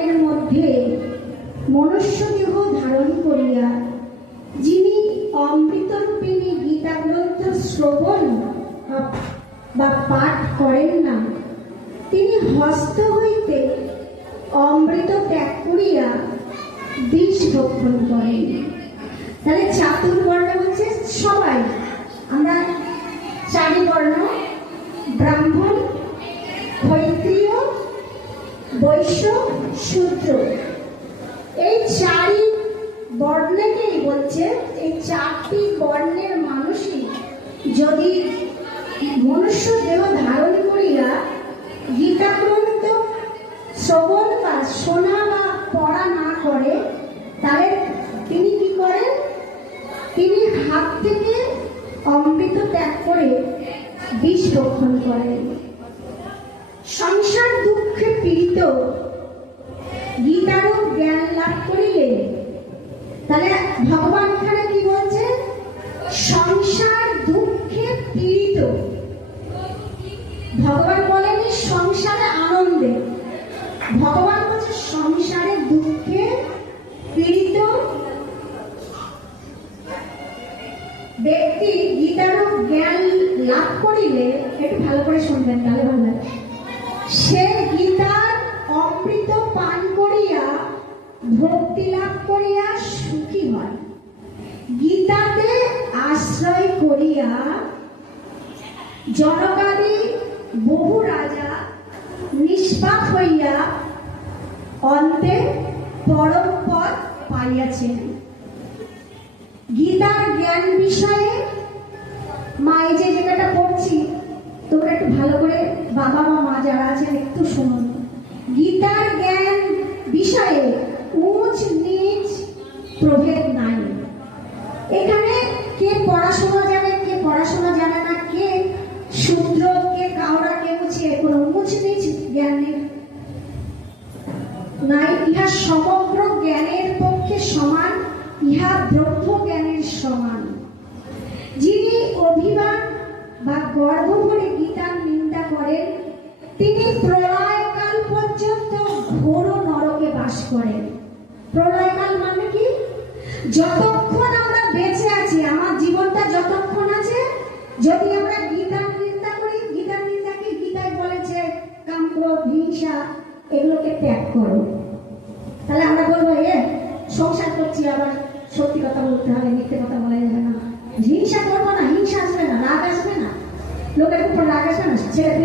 মধ্যে মনুষ্য দেহ ধারণ করিয়া, যিনি অমৃতরূপিণী গীতা শ্রবণ বা- পাঠ করেন না, তিনি হস্ত হইতে অমৃত ত্যাগ করিয়া বিষ ভক্ষণ করেন। তাহলে চাতুর্বর্ণ হচ্ছে সবাই আমরা চারি বর্ণ ব্রাহ্মণ ক্ষত্রিয় বৈশ্য শূদ্র এই চারি বর্ণেকেই বলছে, এই চারটি বর্ণের মানুষই যদি মনুষ্য দেহ ধারণ করিয়া গীতা গ্রন্থ শ্রবণ বা শোনা বা পড়া না করে, তাহলে তিনি কি করেন? তিনি হাত থেকে অমৃত ত্যাগ করে বিষ রক্ষণ করেন। পীড়িত? গীতারও জ্ঞান লাভ করিলে তাহলে ভগবান এখানে কি বলছে? সংসার দুঃখে পীড়িত। ভগবান বলেনি সংসারে আনন্দে। ভগবান বলছে সংসারে দুঃখে পীড়িত। ব্যক্তি গীতারও জ্ঞান লাভ করিলে, একটু ভালো করে শুনবেন, তাহলে ভালো লাগবে। সে গীতার অমৃত পান করিয়া, ভক্তি লাভ করিয়া সুখী হয়। গীতাতে আশ্রয় করিয়া জনকাদি বহু রাজা নিষ্পাপ হইয়া অন্তে পরম পদ পাইয়াছেন। গীতার জ্ঞান বিষয়ে মা এই যে জায়গাটা পড়ছি, তোমরা একটু ভালো করে বাবা মা মা যারা আছেন, একটু শুনুন। গীতার জ্ঞান বিষয়ে উঁচ নিচ প্রভেদ নাই। এখানে কে পড়াশোনা জানে, কে পড়াশোনা জানে না, কে শূদ্র, কে কাউরা কে মুছে কোনো উঁচ নিচ জ্ঞান নেই। নাই, ইহা সমগ্র জ্ঞানের পক্ষে সমান, ইহা ব্রহ্ম জ্ঞানের সমান। যিনি অভিমান বা গর্ব করে গীতার নিন্দা করেন, তিনি প্রলয়কাল মানে কি? যতক্ষণ আমরা বেঁচে আছি, আমার জীবনটা যতক্ষণ আছে, যদি আমরা গীতার নিন্দা করি, গীতার নিন্দাকে গীতায় বলেছে কামক্রোধ হিংসা, এগুলোকে ত্যাগ করো। তাহলে আমরা বলব, এ, সংসার করছি আবার। সত্যি কথা বলতে হবে, মিথ্যে কথা বলা যাবে না। হিংসা করব না, হিংসা আসবে না, রাগ আসবে না। লোকের উপর রাগ আসবে না ছেলে